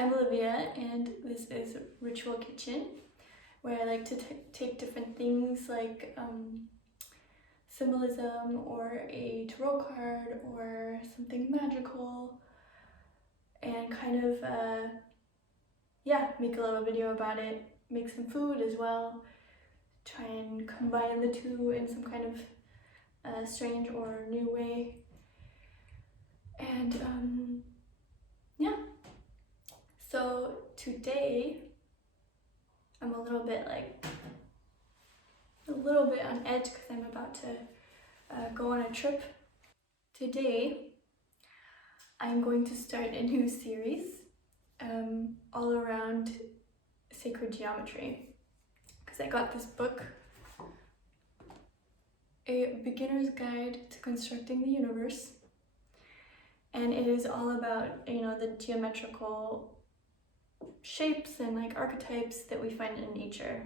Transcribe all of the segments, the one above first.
I'm Olivia, and this is Ritual Kitchen, where I like to take different things like symbolism or a tarot card or something magical and kind of, make a little video about it, make some food as well, try and combine the two in some kind of strange or new way. And so today I'm a little bit on edge because I'm about to go on a trip. Today I'm going to start a new series all around sacred geometry, because I got this book, A Beginner's Guide to Constructing the Universe, and it is all about, the geometrical shapes and archetypes that we find in nature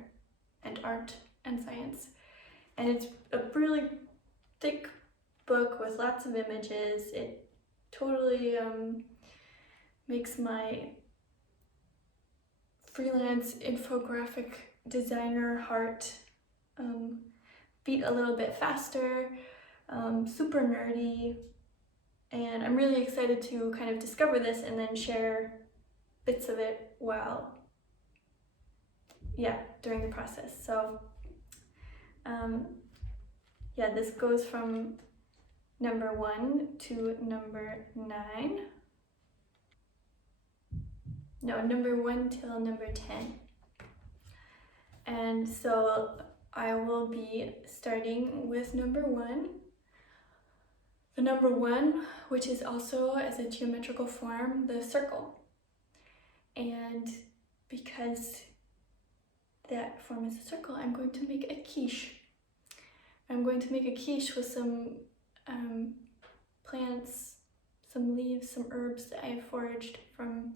and art and science. And it's a really thick book with lots of images. It totally makes my freelance infographic designer heart beat a little bit faster, super nerdy, and I'm really excited to kind of discover this and then share bits of it during the process. So this goes from number 1 to number 9. No, number 1 till number 10. And so I will be starting with number 1. The number 1, which is also as a geometrical form, the circle. And because that form is a circle, I'm going to make a quiche. I'm going to make a quiche with some plants, some leaves, some herbs that I foraged from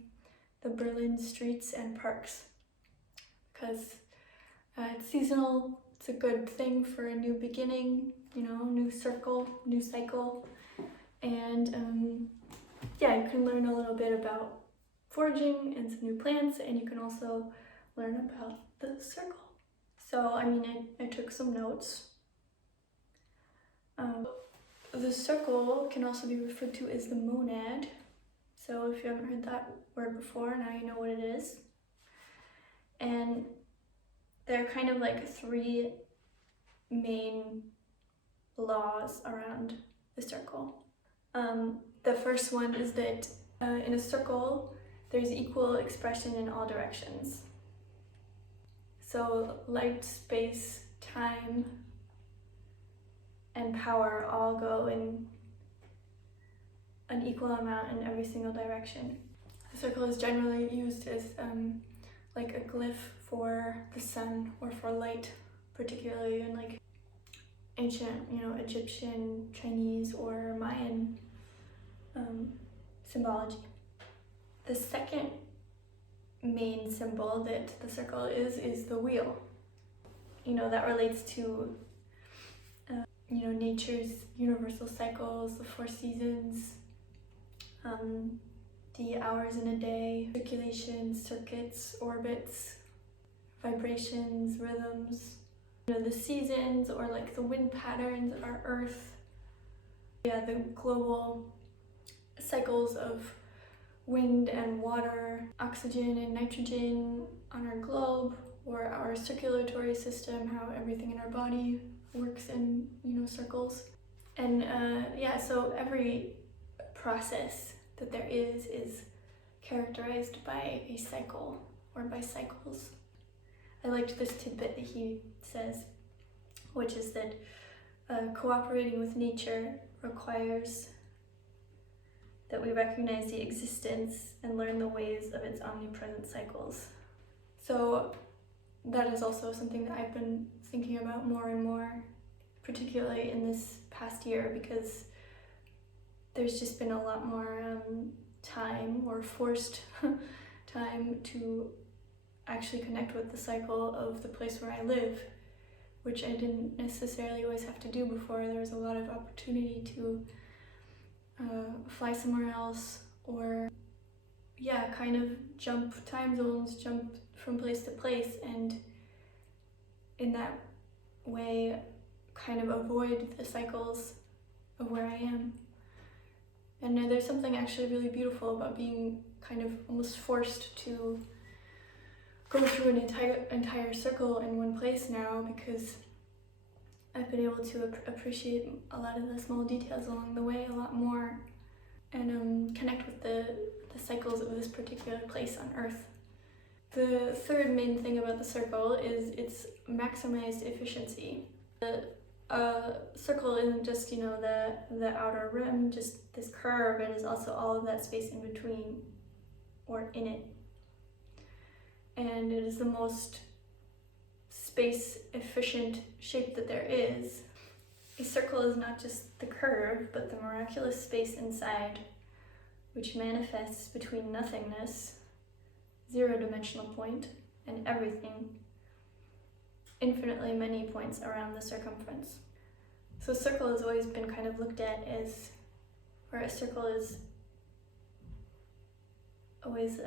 the Berlin streets and parks. Because it's seasonal, it's a good thing for a new beginning, new circle, new cycle. And you can learn a little bit about foraging and some new plants, and you can also learn about the circle. So I took some notes. The circle can also be referred to as the monad. So if you haven't heard that word before, now you know what it is. And there are kind of 3 main laws around the circle. The first one is that in a circle, there's equal expression in all directions. So light, space, time, and power all go in an equal amount in every single direction. The circle is generally used as a glyph for the sun or for light, particularly in ancient, Egyptian, Chinese, or Mayan symbology. The second main symbol that the circle is the wheel. That relates to nature's universal cycles, the 4 seasons, the hours in a day, circulation, circuits, orbits, vibrations, rhythms, the seasons, or the wind patterns of our Earth. The global cycles of wind and water, oxygen and nitrogen on our globe, or our circulatory system, how everything in our body works in, circles. And so every process that there is characterized by a cycle or by cycles. I liked this tidbit that he says, which is that cooperating with nature requires that we recognize the existence and learn the ways of its omnipresent cycles. So that is also something that I've been thinking about more and more, particularly in this past year, because there's just been a lot more time, or forced time, to actually connect with the cycle of the place where I live, which I didn't necessarily always have to do before. There was a lot of opportunity to fly somewhere else, or yeah, kind of jump time zones, jump from place to place, and in that way kind of avoid the cycles of where I am. And there's something actually really beautiful about being kind of almost forced to go through an entire circle in one place now, because I've been able to appreciate a lot of the small details along the way a lot more, and connect with the cycles of this particular place on Earth. The third main thing about the circle is its maximized efficiency. The circle isn't just, you know, the outer rim, just this curve. It is also all of that space in between, or in it. And it is the most space efficient shape that there is. A circle is not just the curve, but the miraculous space inside, which manifests between nothingness, zero-dimensional point, and everything, infinitely many points around the circumference. So circle has always been kind of looked at as, or a circle has always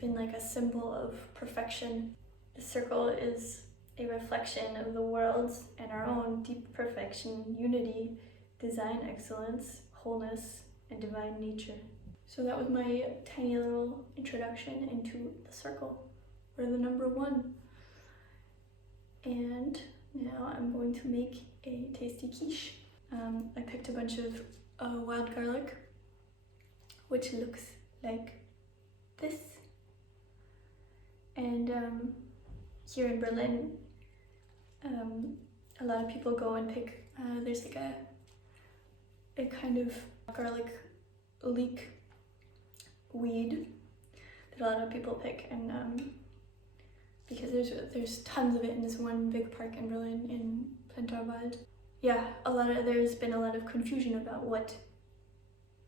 been like a symbol of perfection. The circle is a reflection of the world's and our own deep perfection, unity, design excellence, wholeness, and divine nature. So that was my tiny little introduction into the circle, or the number 1. And now I'm going to make a tasty quiche. I picked a bunch of wild garlic, which looks like this. And here in Berlin, a lot of people go and pick, there's like a kind of garlic leek weed that a lot of people pick, and because there's tons of it in this one big park in Berlin, in Plenterwald. Yeah, there's been a lot of confusion about what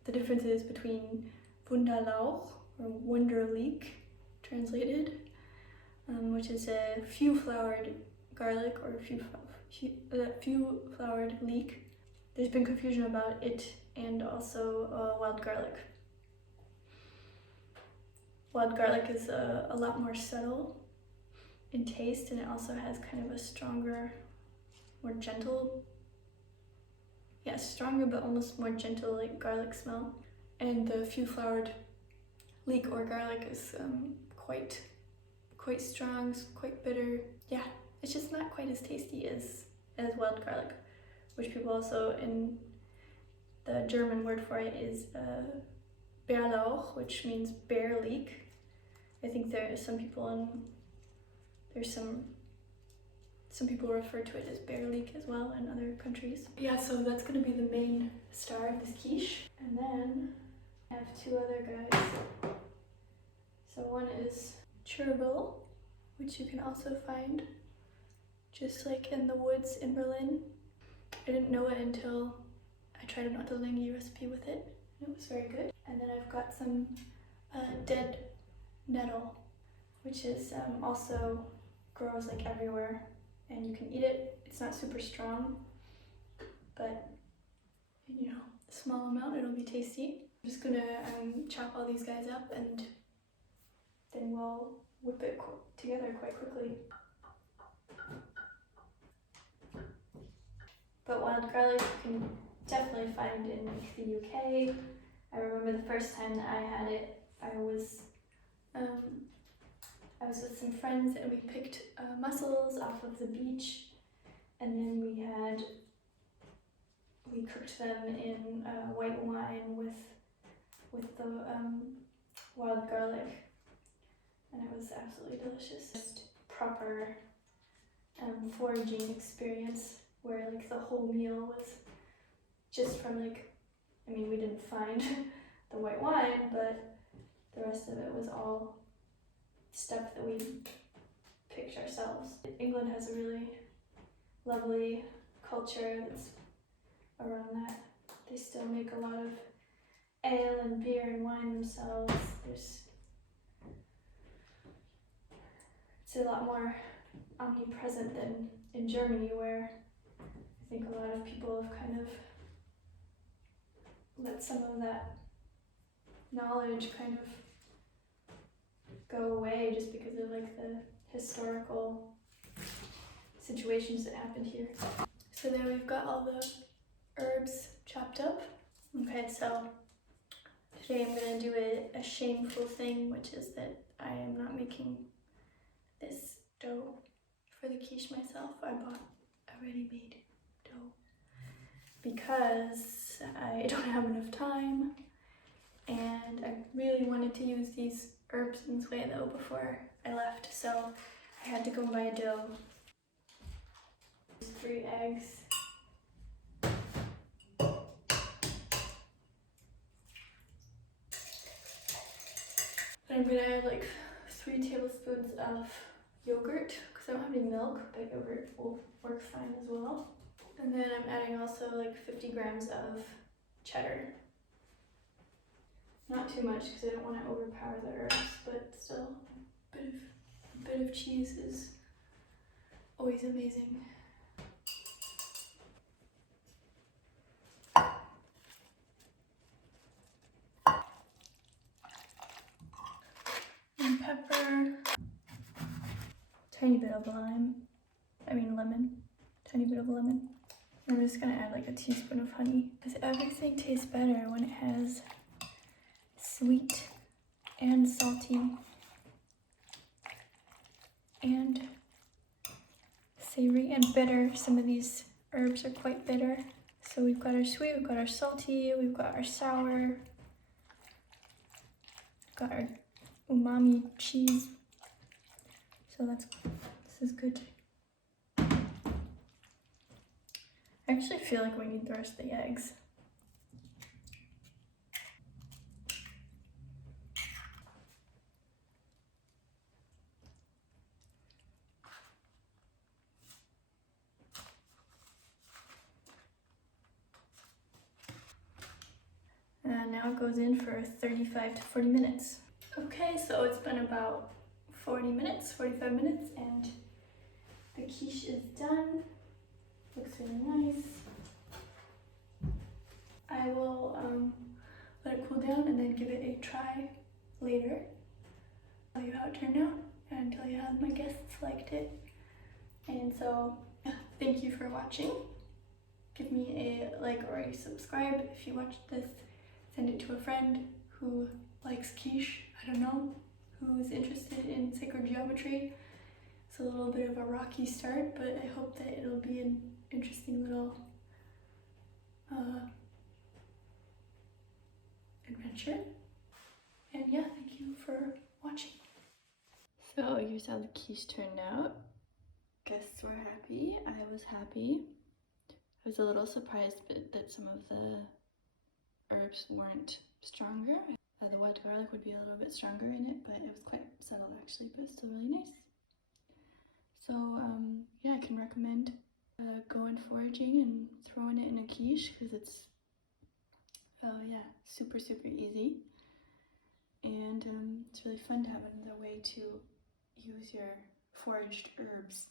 the difference is between Wunderlauch, or wonder leek, translated, which is a few flowered garlic, or few flowered leek. There's been confusion about it and also wild garlic. Wild garlic is a lot more subtle in taste, and it also has kind of a stronger, more gentle, stronger but almost more gentle, like garlic smell. And the few flowered leek or garlic is quite strong, quite bitter. Yeah, it's just not quite as tasty as wild garlic, which people also, in the German word for it is Bärlauch, which means bear leek. I think there are some people some people refer to it as bear leek as well in other countries. Yeah, so that's gonna be the main star of this quiche. And then I have 2 other guys. So one is chervil, which you can also find just like in the woods in Berlin. I didn't know it until I tried an ottolenghi recipe with it, and it was very good. And then I've got some dead nettle, which is also grows like everywhere, and you can eat it. It's not super strong, but you know, a small amount, it'll be tasty. I'm just gonna chop all these guys up, and then we'll whip it together quite quickly. But wild garlic you can definitely find in like, the UK. I remember the first time that I had it, I was with some friends, and we picked mussels off of the beach, and then we cooked them in white wine with the wild garlic, and it was absolutely delicious. Just proper foraging experience, where like the whole meal was just from like, I mean, we didn't find the white wine, but the rest of it was all stuff that we picked ourselves. England has a really lovely culture that's around that. They still make a lot of ale and beer and wine themselves. It's a lot more omnipresent than in Germany, where I think a lot of people have kind of let some of that knowledge kind of go away just because of like the historical situations that happened here. So there we've got all the herbs chopped up. Okay, so today I'm gonna do a shameful thing, which is that I am not making this dough for the quiche myself. I bought a ready-made dough because I don't have enough time, and I really wanted to use these herbs in this way though before I left, so I had to go buy a dough. 3 eggs. I'm gonna add like 3 tablespoons of yogurt because I don't have any milk, but yogurt will work fine as well. And then I'm adding also like 50 grams of cheddar. Not too much because I don't want to overpower the herbs, but still a bit of cheese is always amazing. And pepper, tiny bit of lemon, tiny bit of lemon. I'm just gonna add like a teaspoon of honey because everything tastes better when it has sweet and salty and savory and bitter. Some of these herbs are quite bitter. So we've got our sweet, we've got our salty, we've got our sour, we've got our umami cheese. So this is good. I actually feel like we need the rest of the eggs. And now it goes in for 35 to 40 minutes. Okay, so it's been about 45 minutes, and the quiche is done. Looks really nice. I will let it cool down and then give it a try later. Tell you how it turned out and tell you how my guests liked it. And so, thank you for watching. Give me a like or a subscribe if you watched this. Send it to a friend who likes quiche, I don't know, who's interested in sacred geometry. It's a little bit of a rocky start, but I hope that it'll be an interesting little adventure. And yeah, thank you for watching. So here's how the quiche turned out. Guests were happy, I was happy. I was a little surprised that some of the herbs weren't stronger. The white garlic would be a little bit stronger in it, but it was quite settled actually, but still really nice. So yeah, I can recommend going foraging and throwing it in a quiche because it's super easy, and it's really fun to have another way to use your foraged herbs.